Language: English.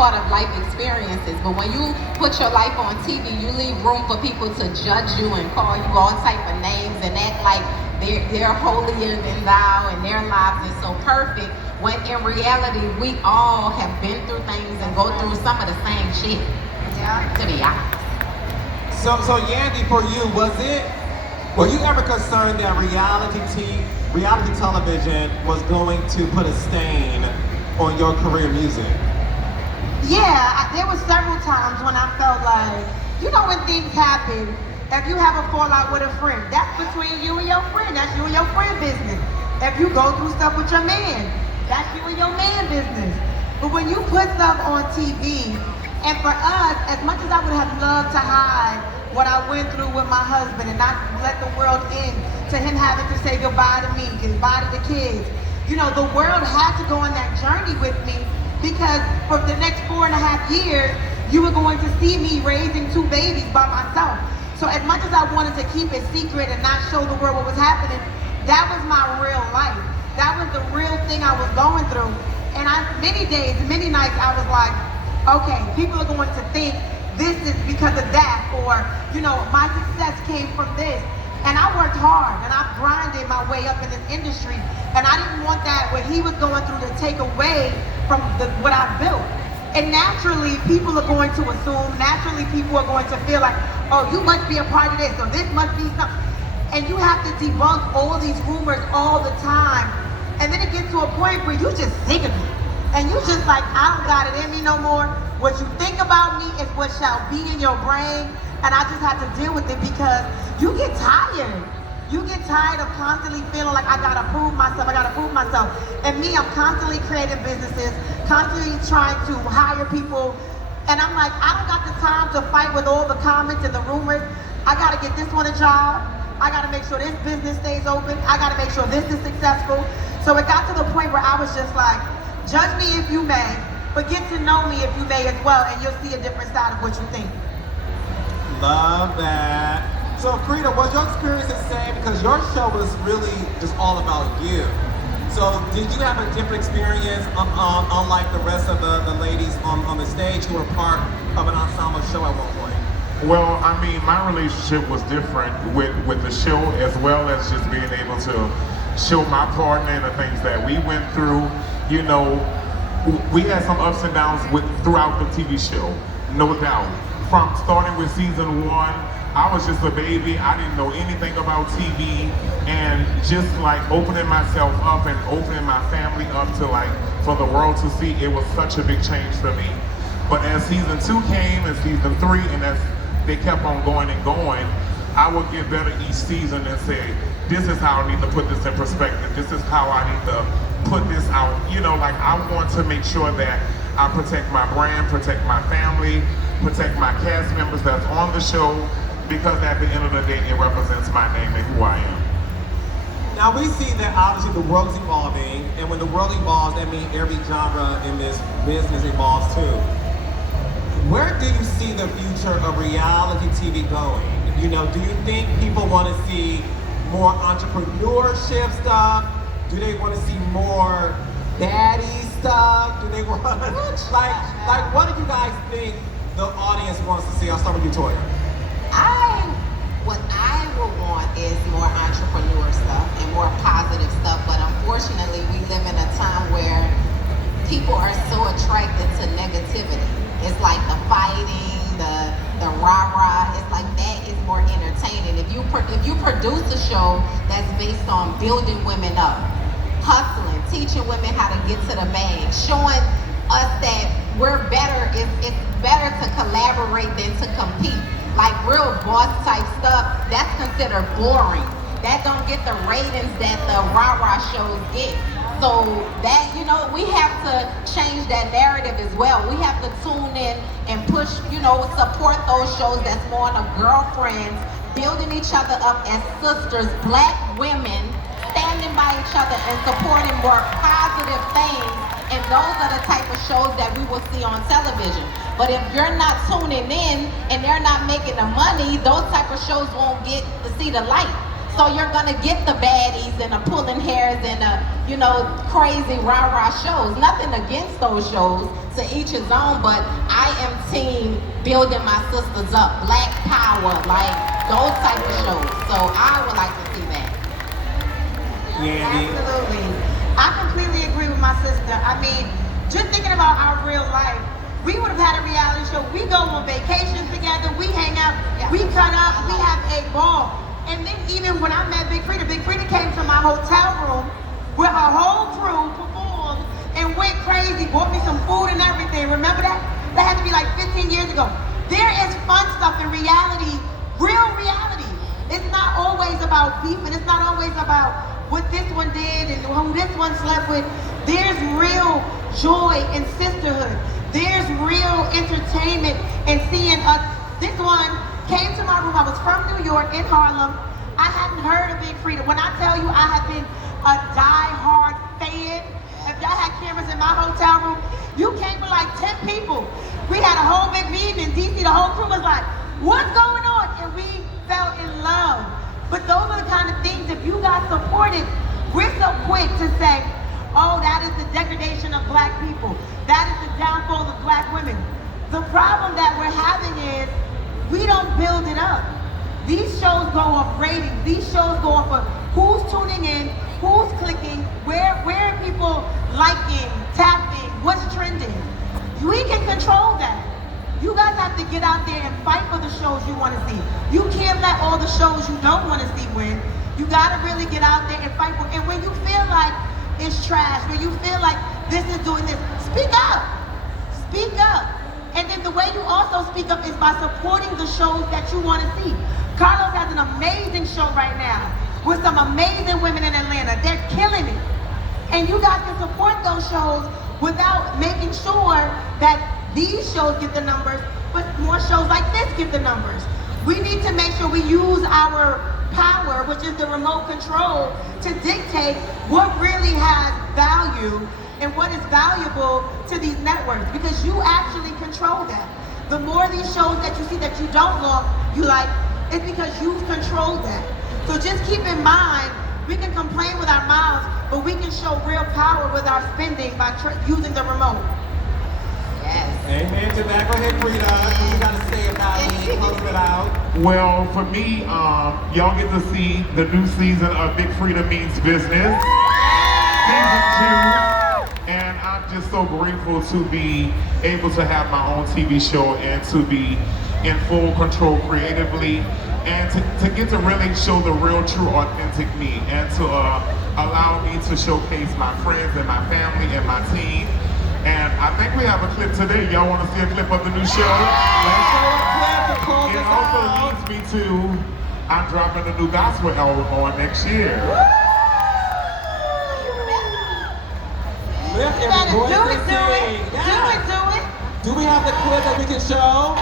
part of life experiences. But when you put your life on TV, you leave room for people to judge you and call you all type of names and act like they're holier than thou and their lives is so perfect. When in reality, we all have been through things and go through some of the same shit. Yeah. To be honest. So Yandy, for you, were you ever concerned that reality television was going to put a stain on your career in music? Yeah, there were several times when I felt like, when things happen, if you have a fallout with a friend, that's between you and your friend. That's you and your friend business. If you go through stuff with your man, that's you and your man business. But when you put stuff on TV, and for us, as much as I would have loved to hide what I went through with my husband and not let the world in to him having to say goodbye to me, goodbye to the kids, the world had to go on that journey with me, because for the next 4.5 years, you were going to see me raising 2 babies by myself. So as much as I wanted to keep it secret and not show the world what was happening, that was my real life. That was the real thing I was going through. And many days, many nights, I was like, okay, people are going to think this is because of that, or, my success came from this. And I worked hard, and I grinded my way up in this industry, and I didn't want that, what he was going through, to take away from what I built. And naturally, people are going to assume, naturally people are going to feel like, oh, you must be a part of this, or this must be something. And you have to debunk all these rumors all the time. And then it gets to a point where you just sick of it. And you just like, I don't got it in me no more. What you think about me is what shall be in your brain. And I just have to deal with it, because you get tired. You get tired of constantly feeling like I gotta prove myself. And me, I'm constantly creating businesses, constantly trying to hire people. And I'm like, I don't got the time to fight with all the comments and the rumors. I gotta get this one a job. I gotta make sure this business stays open. I gotta make sure this is successful. So it got to the point where I was just like, judge me if you may, but get to know me if you may as well, and you'll see a different side of what you think. Love that. So Freedia, was your experience the same? Because your show was really just all about you. So did you have a different experience, unlike the rest of the ladies on the stage who were part of an ensemble show at one point? Well, I mean, my relationship was different with the show, as well as just being able to show my partner and the things that we went through. We had some ups and downs throughout the TV show, no doubt. From starting with season 1, I was just a baby. I didn't know anything about TV, and just like opening myself up and opening my family up to for the world to see, it was such a big change for me. But as season 2 came and season 3, and as they kept on going and going, I would get better each season and say, this is how I need to put this in perspective. This is how I need to put this out. I want to make sure that I protect my brand, protect my family, protect my cast members that's on the show, because at the end of the day, it represents my name and who I am. Now we see that obviously the world is evolving, and when the world evolves, that means every genre in this business evolves too. Where do you see the future of reality TV going? Do you think people want to see more entrepreneurship stuff? Do they want to see more baddie stuff? Do they want like what do you guys think the audience wants to see? I'll start with you, Toya. What I would want is more entrepreneur stuff and more positive stuff, but unfortunately we live in a time where people are so attracted to negativity. It's like the fighting, the rah-rah, it's like that is more entertaining. If you produce a show that's based on building women up, hustling, teaching women how to get to the bag, showing us that we're better, it's better to collaborate than to compete. Like real boss type stuff, that's considered boring. That don't get the ratings that the rah-rah shows get. So that, we have to change that narrative as well. We have to tune in and push, support those shows that's more on girlfriends, building each other up as sisters, black women, standing by each other and supporting more positive things. And those are the type of shows that we will see on television. But if you're not tuning in and they're not making the money, those type of shows won't get to see the light. So you're gonna get the baddies and the pulling hairs and the, crazy rah-rah shows. Nothing against those shows, to each his own, but I am team building my sisters up, Black Power, like those type of shows. So I would like to see that. Yandy. Absolutely. I completely agree with my sister. I mean, just thinking about our real life, we would have had a reality show. We go on vacations together, we hang out, we cut up, we have a ball. And then even when I met Big Freedia came to my hotel room where her whole crew performed and went crazy, bought me some food and everything. Remember that? That had to be like 15 years ago. There is fun stuff in reality, real reality. It's not always about beef, and it's not always about what this one did and who this one slept with. There's real joy in sisterhood. There's real entertainment in seeing us. This one came to my room. I was from New York in Harlem. I hadn't heard of Big Freedia. When I tell you I have been a die-hard fan, if y'all had cameras in my hotel room, you came with like 10 people. We had a whole big meeting in DC. The whole crew was like, what's going on? And we fell in love. But those are the kind of things, if you got supported, we're so quick to say, oh, that is the degradation of Black people. That is the downfall of Black women. The problem that we're having is we don't build it up. These shows go off ratings. These shows go off of who's tuning in, who's clicking, where are people liking, tapping, what's trending. We can control that. You guys have to get out there and fight for the shows you want to see. You can't let all the shows you don't want to see win. You gotta really get out there and fight for it. And when you feel like it's trash, when you feel like this is doing this, speak up. Speak up. And then the way you also speak up is by supporting the shows that you want to see. Carlos has an amazing show right now with some amazing women in Atlanta. They're killing it. And you guys can support those shows without making sure that these shows get the numbers, but more shows like this get the numbers. We need to make sure we use our power, which is the remote control, to dictate what really has value and what is valuable to these networks, because you actually control that. The more these shows that you see that you don't love, you like, it's because you've controlled that. So just keep in mind, we can complain with our mouths, but we can show real power with our spending by using the remote. Yes. Amen to that. Go ahead, Freedia. What you got to say about it? Close it out. Well, for me, y'all get to see the new season of Big Freedia Means Business. Season 2. And I'm just so grateful to be able to have my own TV show and to be in full control creatively, and to get to really show the real, true, authentic me, and to allow me to showcase my friends and my family and my team. And I think we have a clip today. Y'all want to see a clip of the new show? Let's show a clip to close It us also out. leads me to, I'm dropping a new gospel album on next year. Lift You every better voice do and it, do it. sing. Do it, do it. Do we have the clip that we can show?